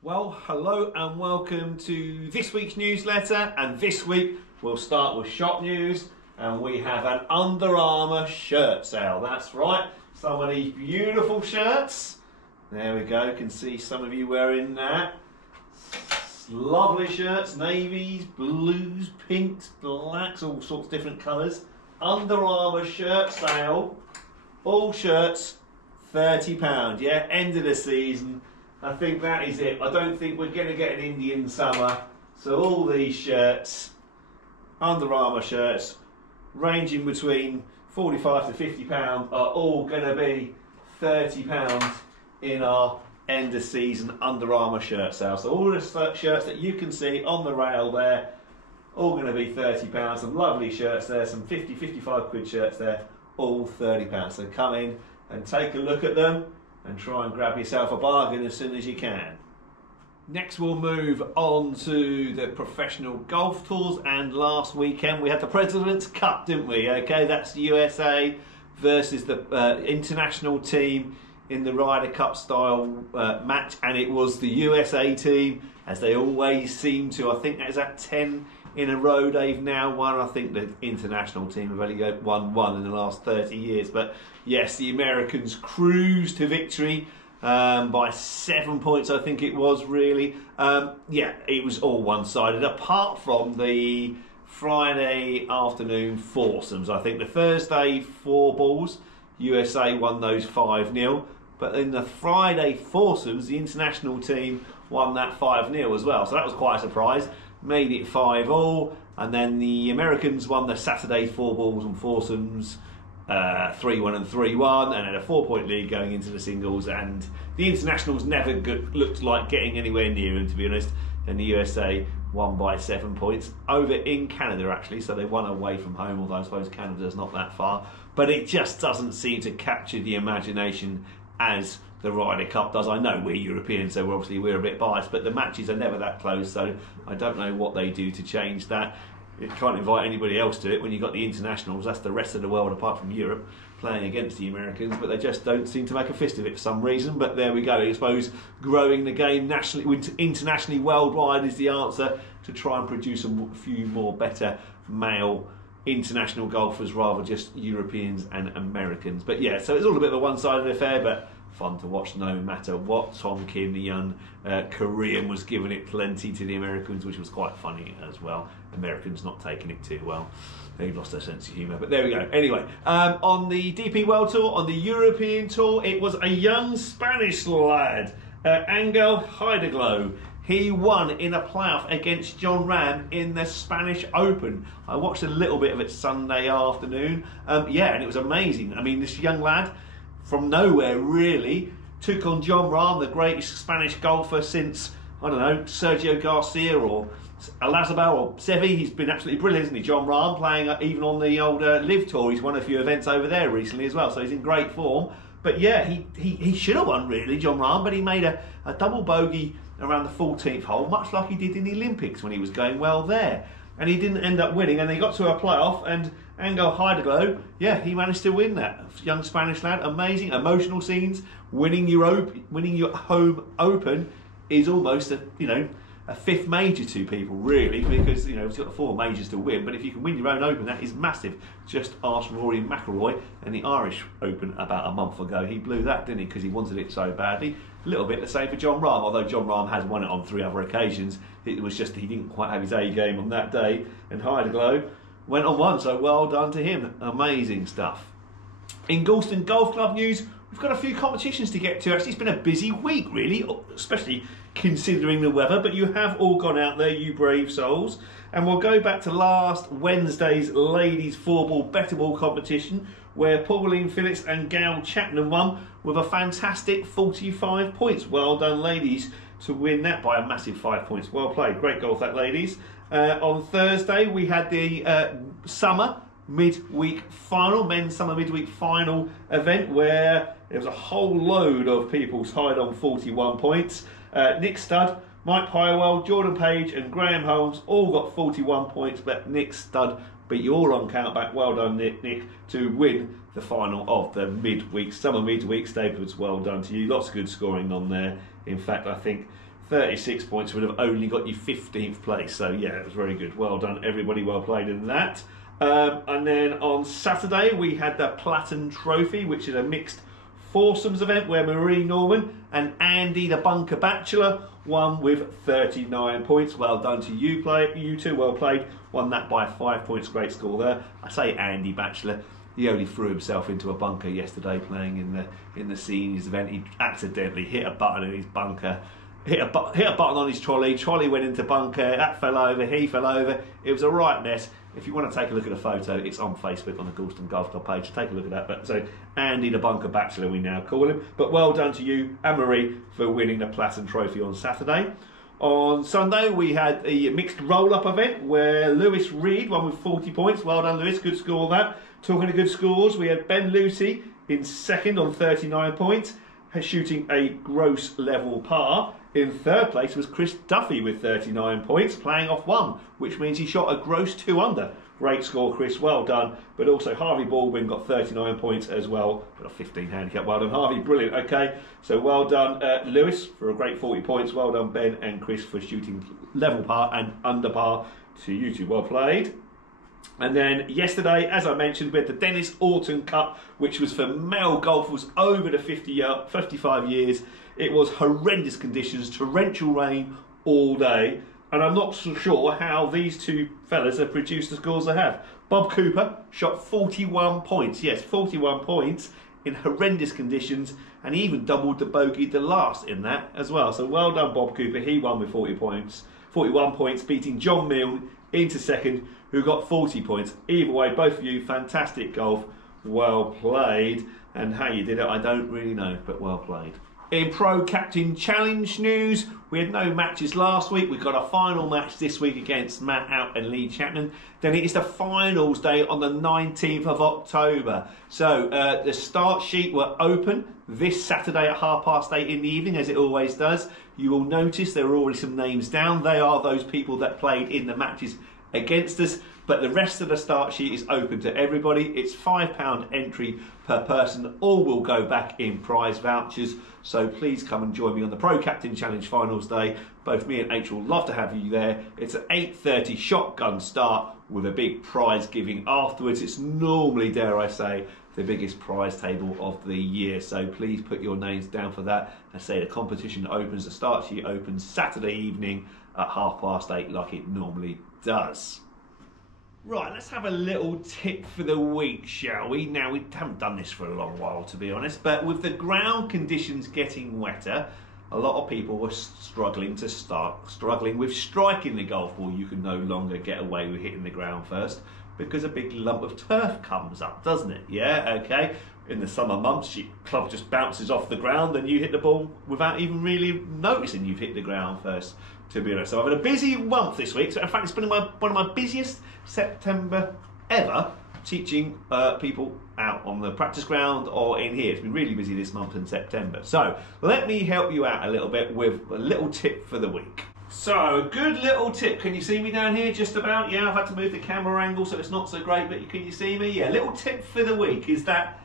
Well, hello and welcome to this week's newsletter, and this week we'll start with shop news, and we have an Under Armour shirt sale. That's right, some of these beautiful shirts. There we go, you can see some of you wearing that. Lovely shirts, navies, blues, pinks, blacks, all sorts of different colours. Under Armour shirt sale, all shirts £30, yeah, end of the season. I think that is it. I don't think we're going to get an Indian summer. So all these shirts, Under Armour shirts, ranging between £45 to £50, are all going to be £30 in our end of season Under Armour shirt sale. So all the shirts that you can see on the rail there, all going to be £30. Some lovely shirts there, some 50, 55 quid shirts there, all £30. So come in and take a look at them and try and grab yourself a bargain as soon as you can. Next we'll move on to the professional golf tours, and last weekend we had the President's Cup, didn't we? Okay, that's the USA versus the international team in the Ryder Cup style match, and it was the USA team, as they always seem to. I think that's at 10 in a row they've now won. I think the international team have only won one in the last 30 years. But yes, the Americans cruised to victory by 7 points, I think it was, really. Yeah, it was all one-sided, apart from the Friday afternoon foursomes. I think the Thursday four balls, USA won those 5-0. But in the Friday foursomes, the international team won that 5-0 as well. So that was quite a surprise. Made it 5-all, and then the Americans won the Saturday four balls and foursomes 3-1 and 3-1, and had a 4-point lead going into the singles, and the internationals never looked like getting anywhere near them, to be honest, and the USA won by 7 points over in Canada, actually. So they won away from home, although I suppose Canada's not that far, but it just doesn't seem to capture the imagination as the Ryder Cup does. I know we're Europeans, so obviously we're a bit biased, but the matches are never that close, so I don't know what they do to change that. You can't invite anybody else to it when you've got the internationals. That's the rest of the world apart from Europe playing against the Americans, but they just don't seem to make a fist of it for some reason. But there we go. I suppose growing the game nationally, internationally, worldwide is the answer, to try and produce a few more better male international golfers rather just Europeans and Americans. But yeah, so it's all a bit of a one-sided affair, but fun to watch no matter what. Tom Kim, the young Korean, was giving it plenty to the Americans, which was quite funny as well. Americans not taking it too well. They've lost their sense of humour, but there we go. Anyway, on the DP World Tour, on the European Tour, it was a young Spanish lad, Angel Heideglo. He won in a playoff against John Ram in the Spanish Open. I watched a little bit of it Sunday afternoon. Yeah, and it was amazing. I mean, this young lad, from nowhere really, took on John Rahm, the greatest Spanish golfer since, I don't know, Sergio Garcia or Olazabal or Sevi. He's been absolutely brilliant, isn't he? John Rahm, playing even on the old Live Tour. He's won a few events over there recently as well, so he's in great form. But yeah, he should have won really, John Rahm, but he made a double bogey around the 14th hole, much like he did in the Olympics when he was going well there. And he didn't end up winning, and they got to a playoff, and Angel Heideglo, yeah, he managed to win that. Young Spanish lad, amazing, emotional scenes. Winning your home open is almost a fifth major to people, really, because he's got 4 majors to win. But if you can win your own Open, that is massive. Just ask Rory McIlroy in the Irish Open about a month ago. He blew that, didn't he? Because he wanted it so badly. A little bit the same for John Rahm, although John Rahm has won it on 3 other occasions. It was just he didn't quite have his A game on that day, and Heideglo went on one. So well done to him. Amazing stuff. In Galston Golf Club news, we've got a few competitions to get to. Actually, it's been a busy week, really, especially considering the weather, but you have all gone out there, you brave souls. And we'll go back to last Wednesday's ladies 4-ball better ball competition, where Pauline Phillips and Gail Chapman won with a fantastic 45 points. Well done, ladies, to win that by a massive 5 points. Well played. Great golf, that, ladies. On Thursday, we had the summer midweek final, men's summer midweek final event, where there was a whole load of people tied on 41 points. Nick Studd, Mike Pyrewell, Jordan Page and Graham Holmes all got 41 points, but Nick Studd beat you all on countback. Well done, Nick, to win the final of the summer midweek Staples. Well done to you. Lots of good scoring on there. In fact, I think 36 points would have only got you 15th place. So yeah, it was very good. Well done, everybody. Well played in that. And then on Saturday we had the Platten Trophy, which is a mixed foursomes event where Marie Norman and Andy the Bunker Bachelor won with 39 points. Well done to you two. Well played. Won that by 5 points. Great score there. I say Andy Bachelor. He only threw himself into a bunker yesterday playing in the seniors event. He accidentally hit a button in his bunker. Hit a button on his trolley. Trolley went into bunker. That fell over. He fell over. It was a right mess. If you want to take a look at a photo, it's on Facebook on the Goulston Golf Club page. Take a look at that. But so Andy the Bunker Bachelor, we now call him. But well done to you and Marie for winning the Platten Trophy on Saturday. On Sunday we had a mixed roll-up event where Lewis Reed won with 40 points. Well done, Lewis. Good score on that. Talking of good scores, we had Ben Lucy in second on 39 points, shooting a gross level par. In third place was Chris Duffy with 39 points, playing off one, which means he shot a gross 2 under. Great score, Chris, well done. But also Harvey Baldwin got 39 points as well, but a 15 handicap. Well done, Harvey, brilliant. Okay, so well done, Lewis, for a great 40 points. Well done, Ben and Chris, for shooting level par and under par to you two. Well played. And then yesterday, as I mentioned, we had the Dennis Orton Cup, which was for male golfers over the 55 years. It was horrendous conditions, torrential rain all day, and I'm not so sure how these two fellas have produced the scores they have. Bob Cooper shot 41 points, yes, 41 points in horrendous conditions, and he even doubled the bogey the last in that as well. So well done, Bob Cooper. He won with 41 points, beating John Milne into second, who got 40 points. Either way, both of you, fantastic golf. Well played. And how you did it, I don't really know, but well played. In Pro Captain Challenge news, we had no matches last week. We've got a final match this week against Matt Out and Lee Chapman. Then it is the finals day on the 19th of October. So the start sheet will open this Saturday at 8:30 in the evening, as it always does. You will notice there are already some names down. They are those people that played in the matches against us, but the rest of the start sheet is open to everybody. It's £5 entry per person. All will go back in prize vouchers, so please come and join me on the Pro Captain Challenge Finals Day. Both me and H will love to have you there. It's an 8:30 shotgun start with a big prize giving afterwards. It's normally, dare I say, the biggest prize table of the year, so please put your names down for that. I say the competition opens, the start sheet opens Saturday evening at 8:30 like it normally does. Right, let's have a little tip for the week, shall we? Now, we haven't done this for a long while, to be honest, but with the ground conditions getting wetter, a lot of people were struggling with striking the golf ball. You can no longer get away with hitting the ground first because a big lump of turf comes up, doesn't it? Yeah, okay. In the summer months, your club just bounces off the ground and you hit the ball without even really noticing you've hit the ground first, to be honest. So I've had a busy month this week. So in fact, it's been one of my busiest September ever teaching people out on the practice ground or in here. It's been really busy this month in September. So let me help you out a little bit with a little tip for the week. So, a good little tip. Can you see me down here just about? Yeah, I've had to move the camera angle so it's not so great, but can you see me? Yeah, little tip for the week is that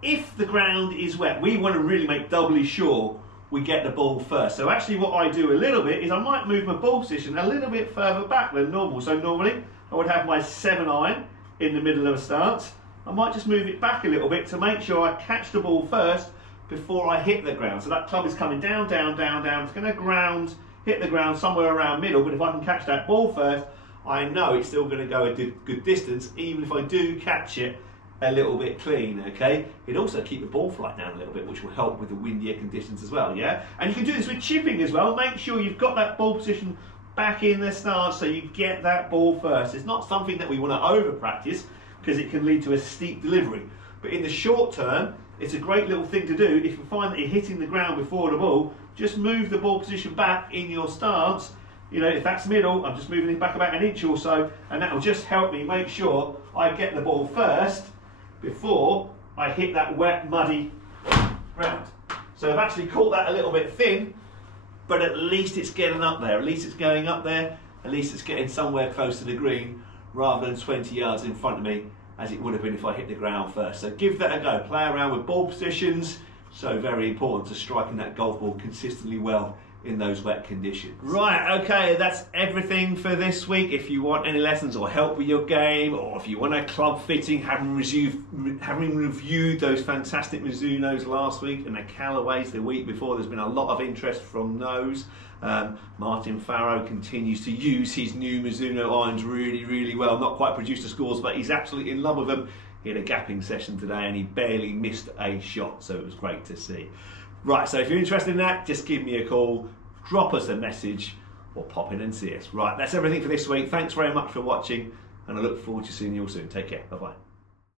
if the ground is wet, we want to really make doubly sure we get the ball first. So actually what I do a little bit is I might move my ball position a little bit further back than normal. So normally I would have my 7-iron in the middle of a stance. I might just move it back a little bit to make sure I catch the ball first before I hit the ground. So that club is coming down, down, down, down. It's going to hit the ground somewhere around middle, but if I can catch that ball first, I know it's still going to go a good distance, even if I do catch it a little bit clean, okay? It'll also keep the ball flight down a little bit, which will help with the windier conditions as well, yeah? And you can do this with chipping as well. Make sure you've got that ball position back in the stance so you get that ball first. It's not something that we want to over practice because it can lead to a steep delivery. But in the short term, it's a great little thing to do. If you find that you're hitting the ground before the ball, just move the ball position back in your stance. You know, if that's middle, I'm just moving it back about an inch or so, and that will just help me make sure I get the ball first before I hit that wet, muddy ground. So I've actually caught that a little bit thin, but at least it's getting up there. At least it's going up there. At least it's getting somewhere close to the green rather than 20 yards in front of me, as it would have been if I hit the ground first. So give that a go. Play around with ball positions. So very important to striking that golf ball consistently well in those wet conditions. Right, okay, that's everything for this week. If you want any lessons or help with your game, or if you want a club fitting, having reviewed those fantastic Mizunos last week and the Callaways the week before, there's been a lot of interest from those. Martin Farrow continues to use his new Mizuno irons really well. Not quite produced the scores, but he's absolutely in love with them. He had a gapping session today and he barely missed a shot, so it was great to see. Right, so if you're interested in that, just give me a call, drop us a message, or pop in and see us. Right, that's everything for this week. Thanks very much for watching, and I look forward to seeing you all soon. Take care. Bye-bye.